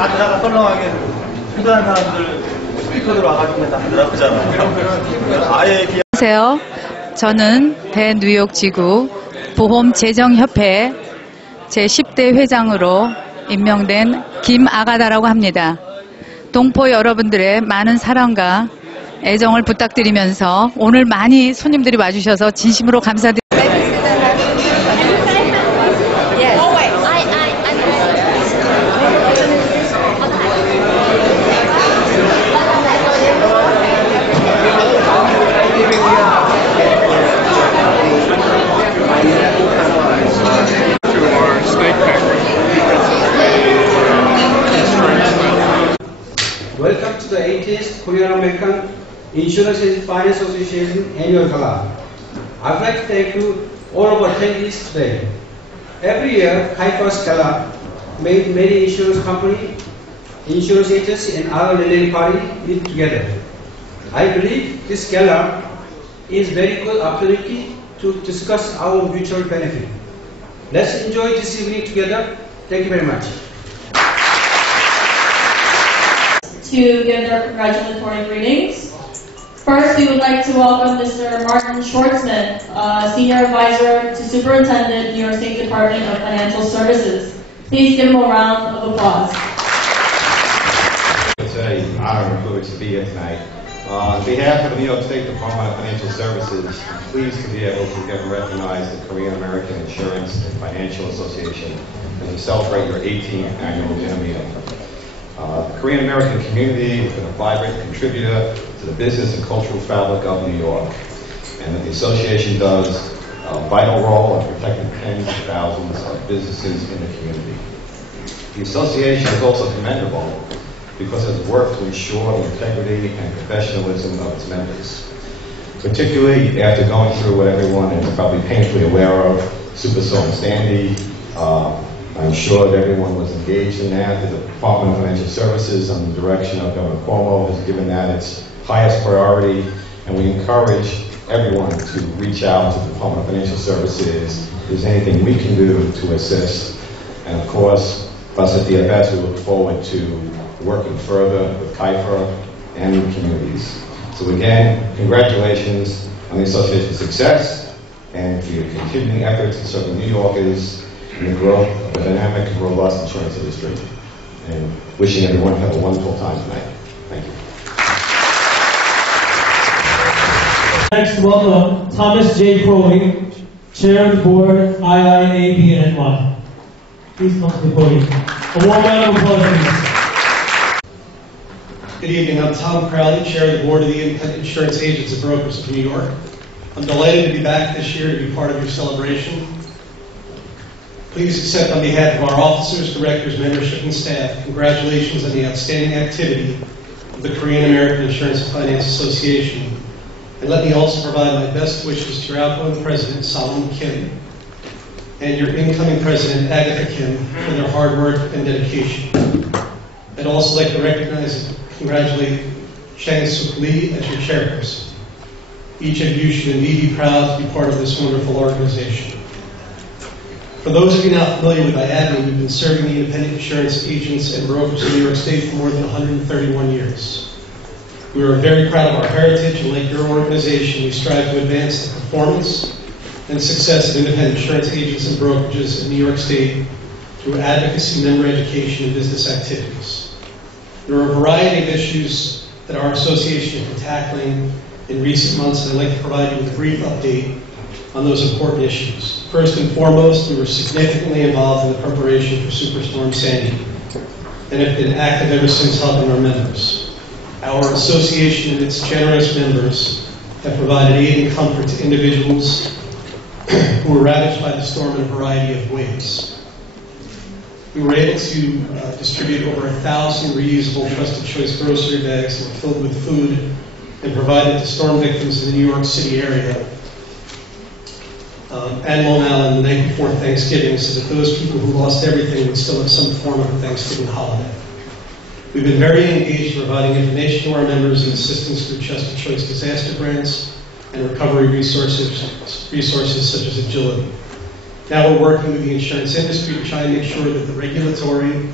다 들어가 썰렁하게 힘든 사람들 스피커들 와가지고 다 들어가잖아. 그러면은 아예 안녕하세요. 저는 대뉴욕지구 보험재정협회 제10대 회장으로 임명된 김아가다라고 합니다. 동포 여러분들의 많은 사랑과 애정을 부탁드리면서 오늘 많이 손님들이 와주셔서 진심으로 감사드립니다. Welcome to the 80th Korean American Insurance and Finance Association Annual Gala. I'd like to thank you all of our attendees today. Every year, Kaifa's Gala made many insurance companies, insurance agencies, and other related parties meet together. I believe this gala is a very good opportunity to discuss our mutual benefit. Let's enjoy this evening together. Thank you very much. To give their congratulatory greetings. First, we would like to welcome Mr. Martin Schwartzman, Senior Advisor to Superintendent, New York State Department of Financial Services. Please give him a round of applause. It's an honor and privilege to be here tonight. On behalf of the New York State Department of Financial Services, I'm pleased to be able to get and recognize the Korean American Insurance and Financial Association as we celebrate your 18th annual dinner meeting. The Korean American community has been a vibrant contributor to the business and cultural fabric of New York, and that the association does a vital role in protecting tens of thousands of businesses in the community. The association is also commendable because it has worked to ensure the integrity and professionalism of its members, particularly after going through what everyone is probably painfully aware of, Superstorm Sandy. I'm sure that everyone was engaged in that. The Department of Financial Services, under the direction of Governor Cuomo, has given that its highest priority, and we encourage everyone to reach out to the Department of Financial Services if there's anything we can do to assist. And of course, us at DFS, we look forward to working further with KIFA and the communities. So again, congratulations on the association's success and for your continuing efforts in serving New Yorkers and the growth of a dynamic and robust insurance industry. And wishing everyone to have a wonderful time tonight. Thank you. Next, welcome Thomas J. Crowley, Chair of the Board, IIABNY. Please come to the podium. A warm round of applause, please. Good evening. I'm Tom Crowley, Chair of the Board of the Independent Insurance Agents and Brokers of New York. I'm delighted to be back this year to be part of your celebration. Please accept on behalf of our officers, directors, membership, and staff, congratulations on the outstanding activity of the Korean American Insurance and Finance Association. And let me also provide my best wishes to your outgoing President, Solomon Kim, and your incoming President, Agatha Kim, for their hard work and dedication. I'd also like to recognize and congratulate Chang Suk Lee as your chairperson. Each of you should indeed be proud to be part of this wonderful organization. For those of you not familiar with IABNY, we've been serving the independent insurance agents and brokers in New York State for more than 131 years. We are very proud of our heritage, and like your organization, we strive to advance the performance and success of independent insurance agents and brokerages in New York State through advocacy, member education, and business activities. There are a variety of issues that our association has been tackling in recent months, and I'd like to provide you with a brief update on those important issues. First and foremost, we were significantly involved in the preparation for Superstorm Sandy and have been active ever since helping our members. Our association and its generous members have provided aid and comfort to individuals who were ravaged by the storm in a variety of ways. We were able to distribute over 1,000 reusable Trusted Choice grocery bags that were filled with food and provided to storm victims in the New York City area and Long Island the night before Thanksgiving, so that those people who lost everything would still have some form of a Thanksgiving holiday. We've been very engaged in providing information to our members and assistance through Trusted Choice disaster grants and recovery resources such as agility. Now we're working with the insurance industry to try and make sure that the regulatory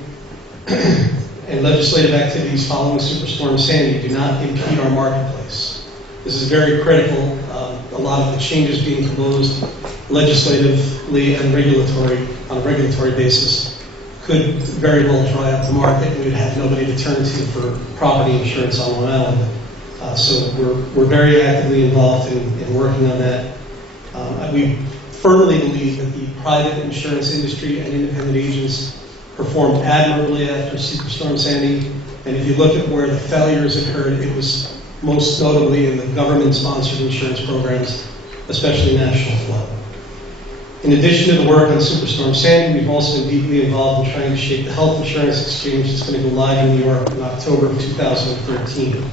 and legislative activities following Superstorm Sandy do not impede our marketplace. This is very critical. A lot of the changes being proposed legislatively and on a regulatory basis could very well dry up the market, and we'd have nobody to turn to for property insurance on Long Island. So we're very actively involved in working on that. We firmly believe that the private insurance industry and independent agents performed admirably after Superstorm Sandy. And if you look at where the failures occurred, it was most notably in the government-sponsored insurance programs, especially National Flood. In addition to the work on Superstorm Sandy, we've also been deeply involved in trying to shape the health insurance exchange that's going to go live in New York in October of 2013.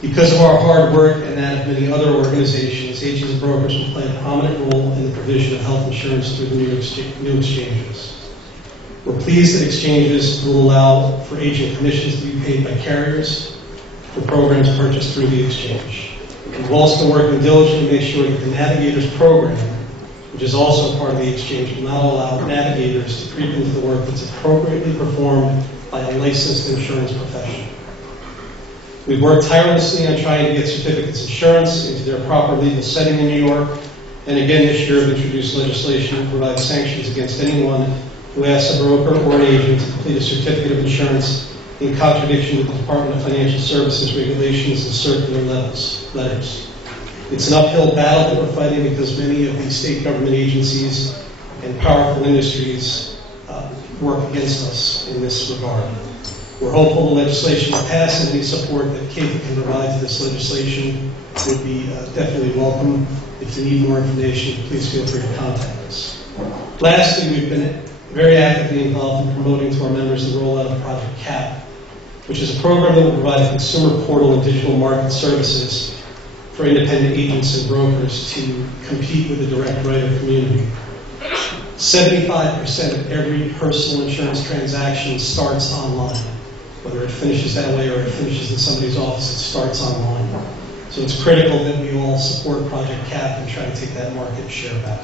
Because of our hard work and that of many other organizations, agents and brokers will play a prominent role in the provision of health insurance through the new exchanges. We're pleased that exchanges will allow for agent commissions to be paid by carriers for programs purchased through the exchange. We've also been working diligently to make sure that the Navigators program, which is also part of the exchange, will not allow navigators to creep into the work that's appropriately performed by a licensed insurance professional. We've worked tirelessly on trying to get certificates insurance into their proper legal setting in New York, and again this year have introduced legislation to provide sanctions against anyone who asks a broker or an agent to complete a certificate of insurance in contradiction to the Department of Financial Services regulations and circular letters. It's an uphill battle that we're fighting because many of these state government agencies and powerful industries work against us in this regard. We're hopeful the legislation will pass, and any support that CAFA can provide to this legislation would be definitely welcome. If you need more information, please feel free to contact us. Lastly, we've been very actively involved in promoting to our members the rollout of Project CAP, which is a program that will provide a consumer portal and digital market services for independent agents and brokers to compete with the direct writer community. 75% of every personal insurance transaction starts online. Whether it finishes that way or it finishes in somebody's office, it starts online. So it's critical that we all support Project CAP and try to take that market share back.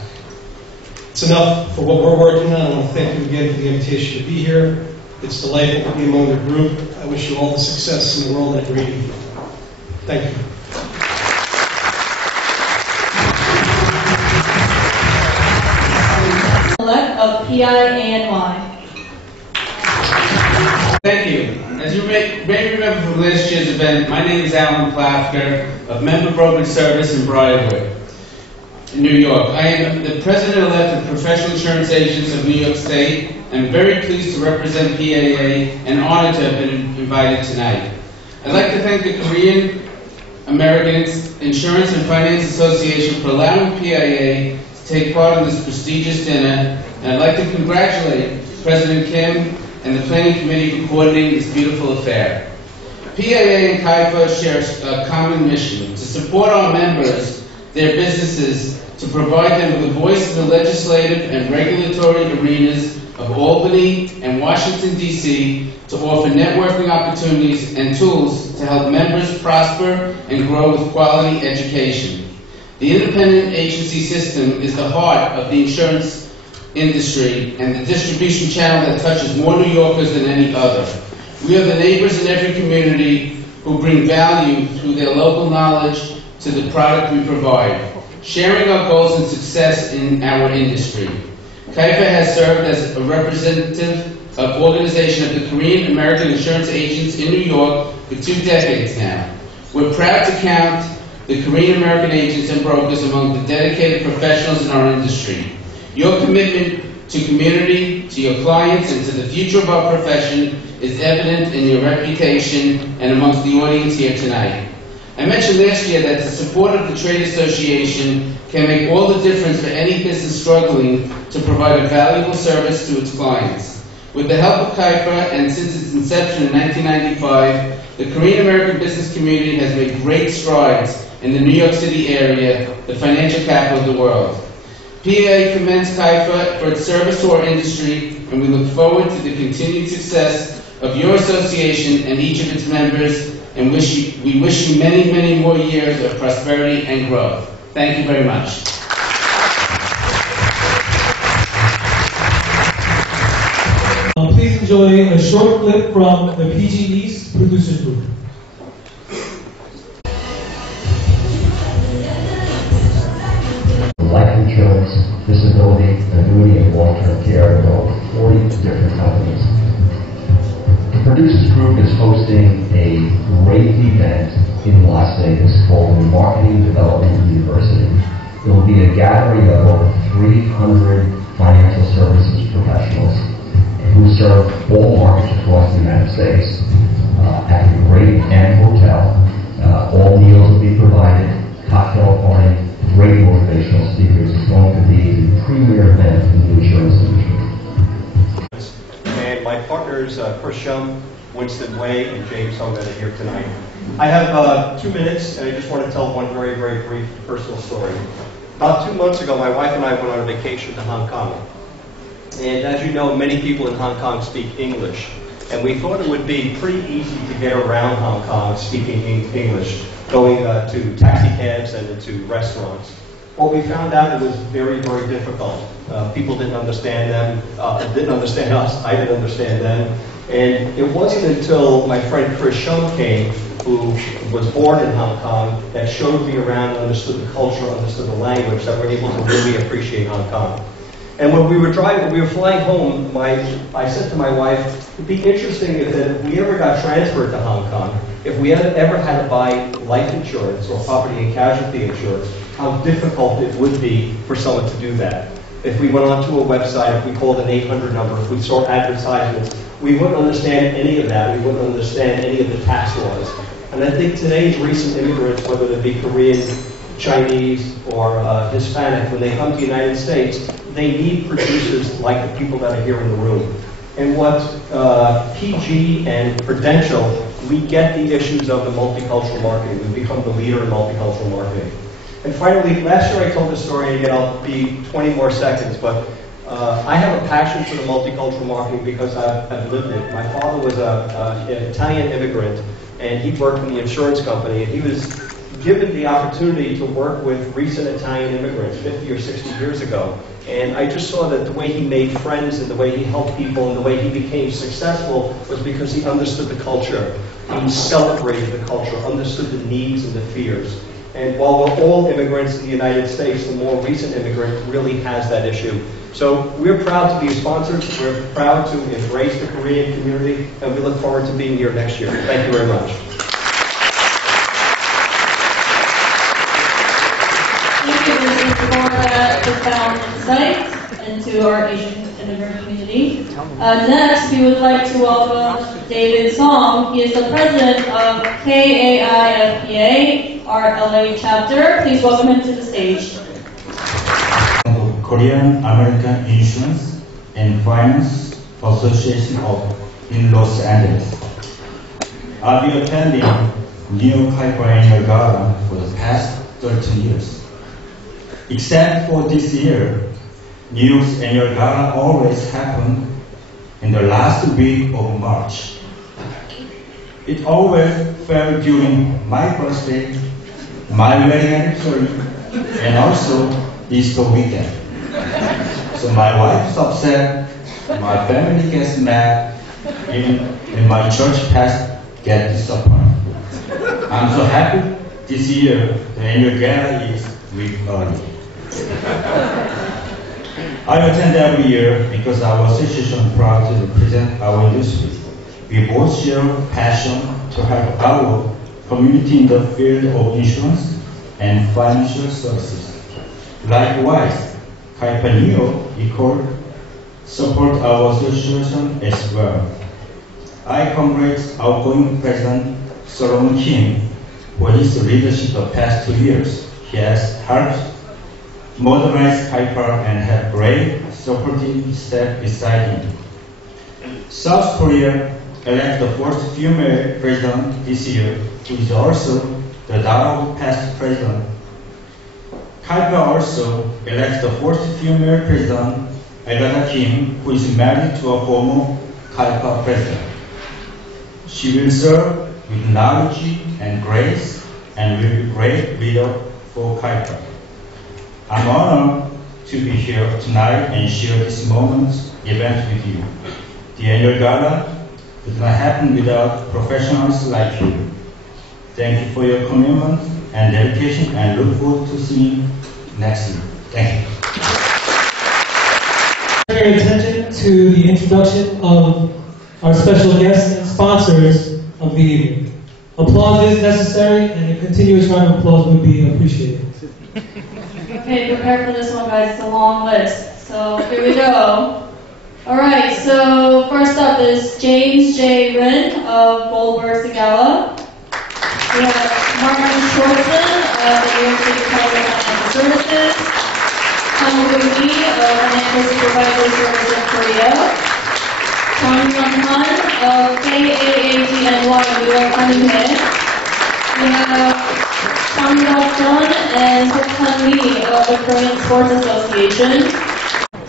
It's enough for what we're working on. I want to thank you again for the invitation to be here. It's delightful to be among the group. I wish you all the success in the world and a great evening. Thank you. Elect of PIANY. Thank you. As you may remember from last year's event, my name is Alan Plafker of Member Brokerage Service in Briarwood, in New York. I am the President-elect of Professional Insurance Agents of New York State. I'm very pleased to represent PAA and honored to have been invited tonight. I'd like to thank the Korean American Insurance and Finance Association for allowing PAA to take part in this prestigious dinner, and I'd like to congratulate President Kim and the Planning Committee for coordinating this beautiful affair. PAA and CAIFA share a common mission: to support our members, their businesses, to provide them with a voice in the legislative and regulatory arenas of Albany and Washington, D.C., to offer networking opportunities and tools to help members prosper and grow with quality education. The independent agency system is the heart of the insurance industry and the distribution channel that touches more New Yorkers than any other. We are the neighbors in every community who bring value through their local knowledge to the product we provide, sharing our goals and success in our industry. CAIFA has served as a representative of organization of the Korean American Insurance Agents in New York for 2 decades now. We're proud to count the Korean American agents and brokers among the dedicated professionals in our industry. Your commitment to community, to your clients, and to the future of our profession is evident in your reputation and amongst the audience here tonight. I mentioned last year that the support of the trade association can make all the difference for any business struggling to provide a valuable service to its clients. With the help of CAIFA and since its inception in 1995, the Korean American business community has made great strides in the New York City area, the financial capital of the world. PAA commends CAIFA for its service to our industry, and we look forward to the continued success of your association and each of its members, and we wish you many, many more years of prosperity and growth. Thank you very much. Please enjoy a short clip from the PG East Producers Group. Life insurance, disability, annuity, and long-term care in over 40 different companies. The Producers Group is hosting a great event in Las Vegas called the Marketing Development University. It will be a gathering of over 300 financial services professionals who serve all markets across the United States at the great Inn Hotel. All meals will be provided, cocktail party, great motivational speakers. It's going to be the premier event in the insurance industry. And my partners, Chris Shum, Winston Way, and James Hogan are here tonight. I have 2 minutes, and I just want to tell one very, very brief personal story. About 2 months ago, my wife and I went on a vacation to Hong Kong. And as you know, many people in Hong Kong speak English. And we thought it would be pretty easy to get around Hong Kong speaking English, going to taxi cabs and into restaurants. Well, we found out it was very, very difficult. People didn't understand them, didn't understand us, I didn't understand them. And it wasn't until my friend Chris Shum came, who was born in Hong Kong, that showed me around, understood the culture, understood the language, that we're able to really appreciate Hong Kong. And when we were flying home, I said to my wife, it'd be interesting if we ever got transferred to Hong Kong, if we ever had to buy life insurance or property and casualty insurance, how difficult it would be for someone to do that. If we went onto a website, if we called an 800 number, if we saw advertisements, we wouldn't understand any of that. We wouldn't understand any of the tax laws. And I think today's recent immigrants, whether they be Korean, Chinese, or Hispanic, when they come to the United States, they need producers like the people that are here in the room. And what PG and Prudential, we get the issues of the multicultural marketing. We've become the leader in multicultural marketing. And finally, last year I told this story, and again I'll be 20 more seconds, but I have a passion for the multicultural marketing because I've lived it. My father was an Italian immigrant, and he worked in the insurance company, and he was given the opportunity to work with recent Italian immigrants 50 or 60 years ago. And I just saw that the way he made friends and the way he helped people and the way he became successful was because he understood the culture. He celebrated the culture, understood the needs and the fears. And while we're all immigrants in the United States, the more recent immigrant really has that issue. So we're proud to be sponsors, we're proud to embrace the Korean community, and we look forward to being here next year. Thank you very much. Thank you for that profound insight into our Asian immigrant community. Next, we would like to welcome David Song. He is the president of KAIFPA, our LA chapter. Please welcome him to the stage. Korean American Insurance and Finance Association in Los Angeles. I've been attending New York Hyper Annual Gala for the past 13 years. Except for this year, New York's annual gala always happened in the last week of March. It always fell during my birthday, my wedding anniversary, and also Easter weekend. So my wife's upset, my family gets mad, and my church pastor gets disappointed. I'm so happy this year the annual gala is week early. I attend every year because our association is proud to represent our industry. We both share passion to help our community in the field of insurance and financial services. Likewise, Kaipaneo Equal support our association as well. I congratulate outgoing President Solomon Kim for his leadership the past 2 years. He has helped modernize Kaipa and have great supporting staff beside him. South Korea elected the first female president this year, who is also the daughter of past president. Kaipa also elected the first female president, Agatha Kim, who is married to a former Kaipa president. She will serve with knowledge and grace and will be a great leader for Kaipa. I'm honored to be here tonight and share this moment's event with you. The annual gala could not happen without professionals like you. Thank you for your commitment and dedication, and look forward to seeing you next year. Thank you. Turn your attention to the introduction of our special guests and sponsors of the evening. Applause is necessary, and a continuous round of applause would be appreciated. Okay, prepare for this one, guys. It's a long list. So here we go. All right. So first up is James J. Rinn of Goldberg Segala. We have Martin Schwartzman of the New York City Department of Financial Services. Hang-Woo Lee of Financial Supervisory Service in Korea. Chang Yun-han of KAAGNY New York Hanwha. We have Chang Dok-sun and Seok-han Lee of the Korean Sports Association.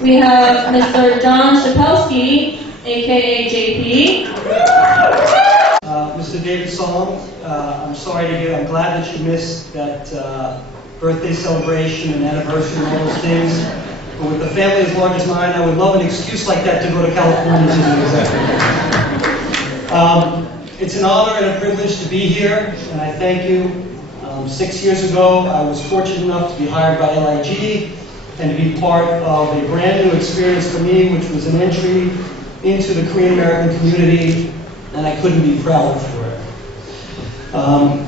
We have Mr. John Shapowski, aka JP. Mr. David Song, I'm sorry to hear, I'm glad that you missed that birthday celebration and anniversary and all those things. But with a family as large as mine, I would love an excuse like that to go to California to do exactly. It's an honor and a privilege to be here, and I thank you. 6 years ago, I was fortunate enough to be hired by LIG and to be part of a brand new experience for me, which was an entry into the Korean American community, and I couldn't be prouder for it.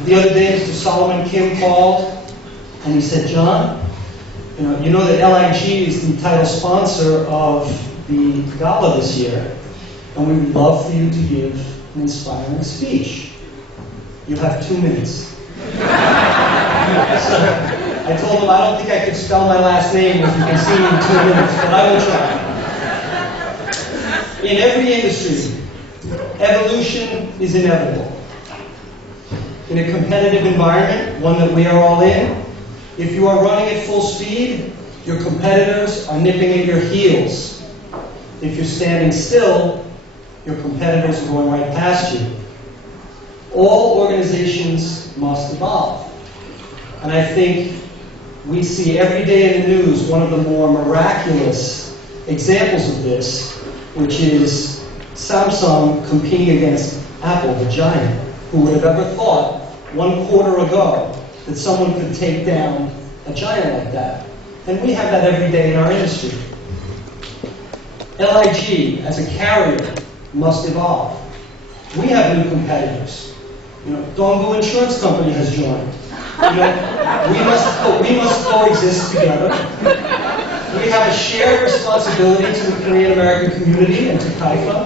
The other day, Mr. Solomon Kim called, and he said, John, you know that LIG is the title sponsor of the gala this year, and we would love for you to give an inspiring speech. You have 2 minutes. So I told him I don't think I could spell my last name, as you can see, in 2 minutes, but I will try. In every industry, evolution is inevitable. In a competitive environment, one that we are all in, if you are running at full speed, your competitors are nipping at your heels. If you're standing still, your competitors are going right past you. All organizations must evolve. And I think we see every day in the news one of the more miraculous examples of this, which is Samsung competing against Apple, the giant. Who would have ever thought 1 quarter ago that someone could take down a giant like that? And we have that every day in our industry. LIG, as a carrier, must evolve. We have new competitors. Dongbu Insurance Company has joined. We must coexist together. We have a shared responsibility to the Korean American community and to KAIFA,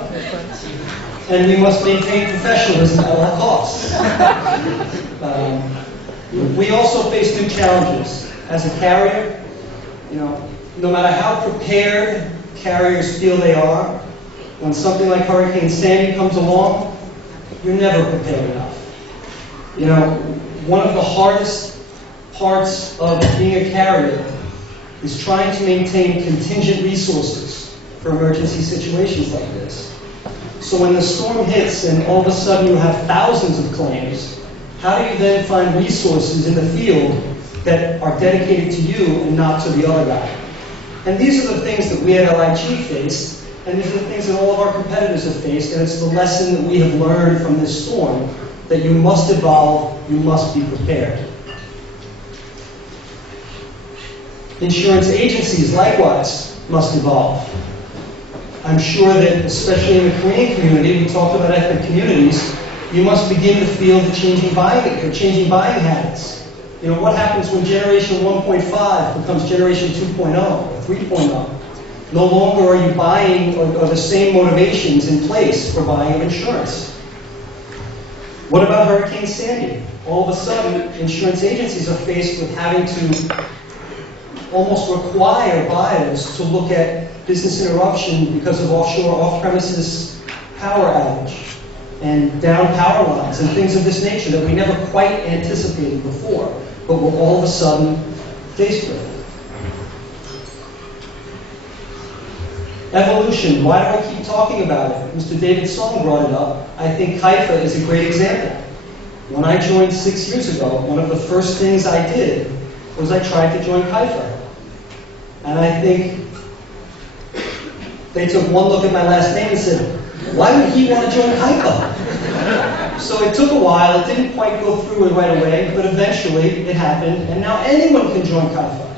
and we must maintain professionalism at all costs. We also face new challenges. As a carrier, no matter how prepared carriers feel they are, when something like Hurricane Sandy comes along, you're never prepared enough. One of the hardest parts of being a carrier is trying to maintain contingent resources for emergency situations like this. So when the storm hits and all of a sudden you have thousands of claims, how do you then find resources in the field that are dedicated to you and not to the other guy? And these are the things that we at LIG faced, and these are the things that all of our competitors have faced, and it's the lesson that we have learned from this storm, that you must evolve, you must be prepared. Insurance agencies, likewise, must evolve. I'm sure that, especially in the Korean community, we talked about ethnic communities, you must begin to feel the changing buying habits. What happens when generation 1.5 becomes generation 2.0 or 3.0? No longer are you buying or the same motivations in place for buying insurance. What about Hurricane Sandy? All of a sudden, insurance agencies are faced with having to almost require buyers to look at business interruption because of offshore, off-premises power outage and down power lines and things of this nature that we never quite anticipated before, but we're all of a sudden faced with. Evolution, why do I keep talking about it? Mr. David Song brought it up. I think KAIFA is a great example. When I joined 6 years ago, one of the first things I did was I tried to join KAIFA. And I think they took one look at my last name and said, why would he want to join KIFA? So it took a while. It didn't quite go through right away, but eventually it happened, and now anyone can join KIFA.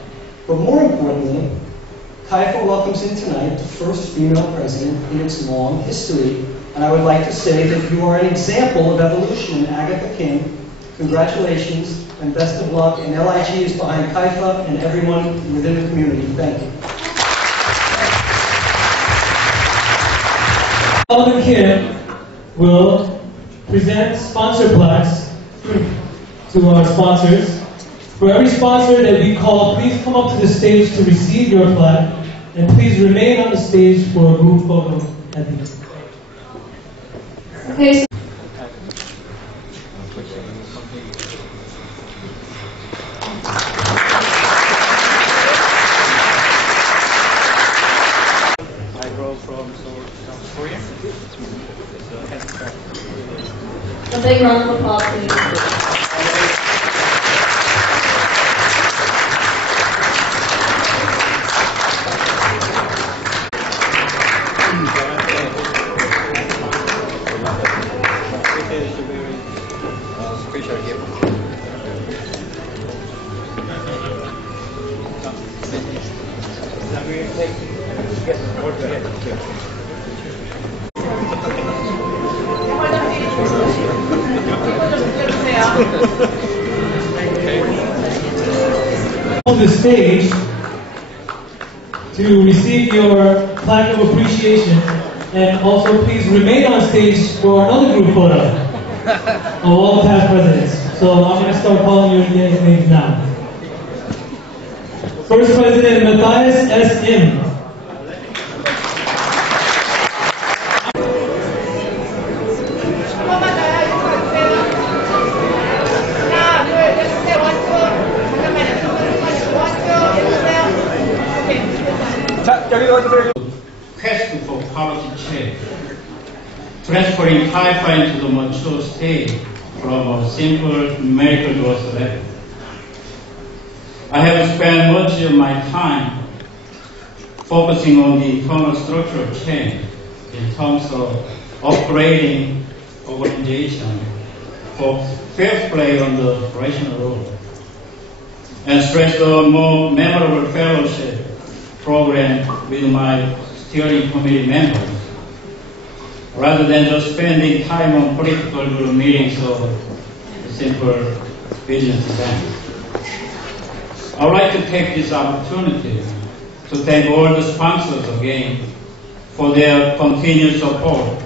But more importantly, KIFA welcomes in tonight the first female president in its long history. And I would like to say that you are an example of evolution, Agatha King. Congratulations and best of luck. And LIG is behind KIFA and everyone within the community. Thank you. Alden Kim will present sponsor plaques to our sponsors. For every sponsor that we call, please come up to the stage to receive your plaque, and please remain on the stage for a group photo at the end. Okay. I drove from South Korea. A big round of applause, please. Special gift. On the stage to receive your plaque of appreciation, and also please remain on stage for another group photo of all the past presidents. So I'm going to start calling your names now. First President Matthias S. Im. Quest for quality change, transferring KIFA into the mature state from a simple numerical growth level. I have spent much of my time focusing on the internal structural change in terms of upgrading organization for fair play on the operational role, and stress the more memorable fellowship program with my steering committee members, rather than just spending time on political meetings or simple business events. I would like to take this opportunity to thank all the sponsors again for their continued support,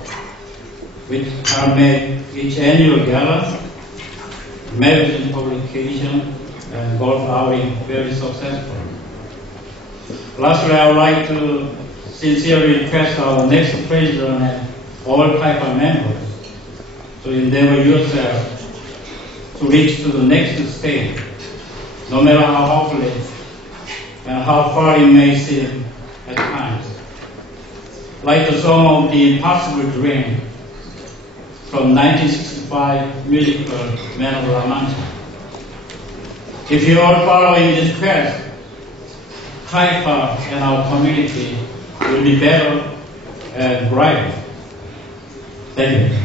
which have made each annual gala, magazine publication, and golf outing very successful. Lastly, I would like to sincerely request our next president and all KIFA members to endeavor yourself to reach to the next stage, no matter how hopeless and how far it may seem at times. Like the song of the Impossible Dream from 1965 musical Man of La Mancha. If you are following this quest, KIFA and our community will be better and brighter. Thank you.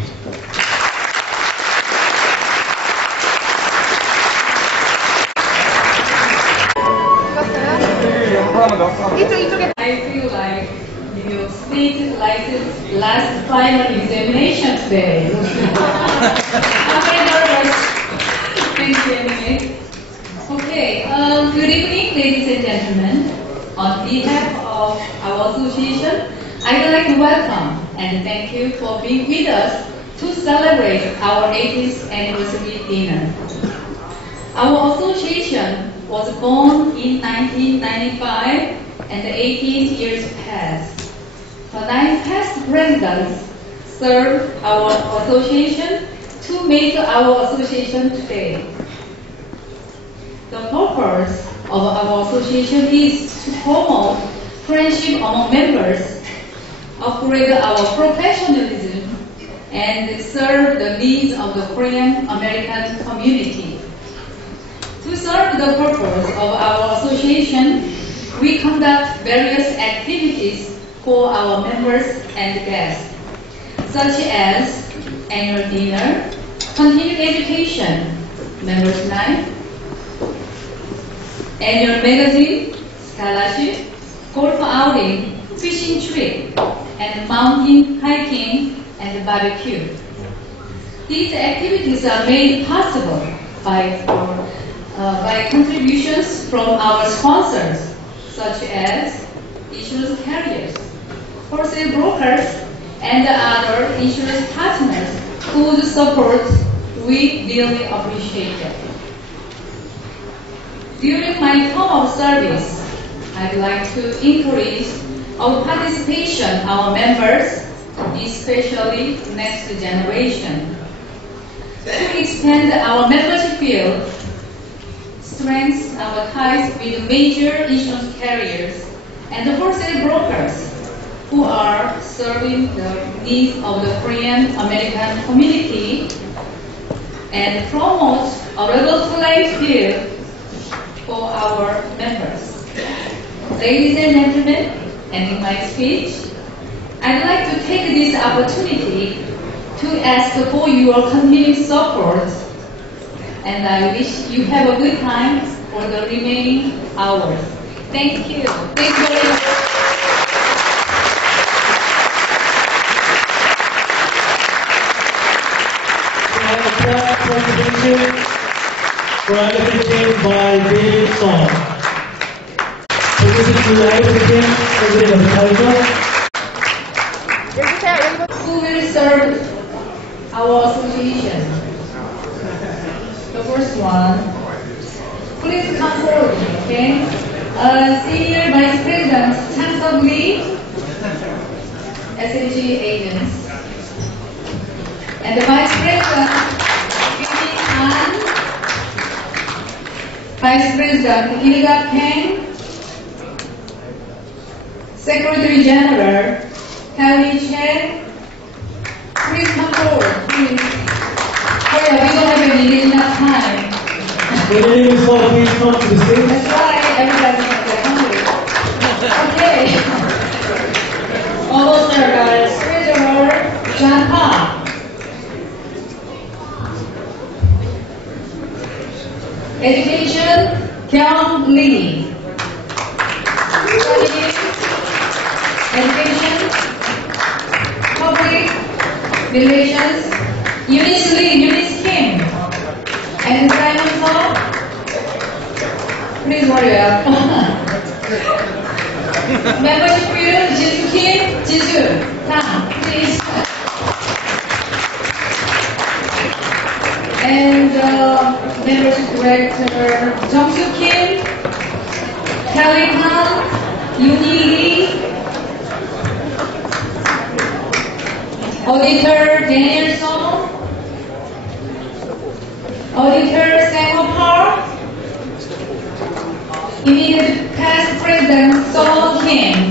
I feel like New York State license last final examination today. I'm very nervous. Thank you anyway. Okay, good evening, ladies and gentlemen. On behalf of our association, I'd like to welcome and thank you for being with us to celebrate our 80th anniversary dinner. Our association was born in 1995 and 18 years passed. The 9 past presidents served our association to make our association today. The purpose of our association is to promote friendship among members, upgrade our professionalism, and serve the needs of the Korean American community. To serve the purpose of our association, we conduct various activities for our members and guests, such as annual dinner, continuing education, members' night, annual magazine, scholarship, golf outing, fishing trip, and mountain hiking and barbecue. These activities are made possible by contributions from our sponsors, such as insurance carriers, wholesale brokers, and other insurance partners whose support we really appreciate. During my term of service, I'd like to encourage our participation, our members, especially next generation, to expand our membership field, strengthen our ties with major insurance carriers and wholesale brokers who are serving the needs of the Korean American community, and promote a level playing field for our members. Ladies and gentlemen, ending my speech, I'd like to take this opportunity to ask for your continued support, and I wish you have a good time for the remaining hours. Thank you. Thank you very much. Presentation by David Song. President of the Council. Who will serve our association? The first one, please come forward, okay? Senior Vice President Changsub Lee, SHE agents, and the Vice President Yumi Han, Vice President Ilga Peng, Secretary General Kelly Chen. Please come forward, please. Hurry up, we don't have any enough time. When your name is called, please come to the stage. That's right, everybody's hungry. Okay. Almost there, guys. Treasurer John Pa. Education, Kyung Lee. Education, Public Relations, Eunice Lee, Eunice Kim, and Simon Song. Please hurry up. Membership Bureau, Jisoo Kim, Jisoo Tang, please. And Membership Director, Jung-soo Kim, Kelly Kang, Yooni Lee, Auditor Daniel Song, Auditor Sang-ho Park, Immediate Past President Song Kim,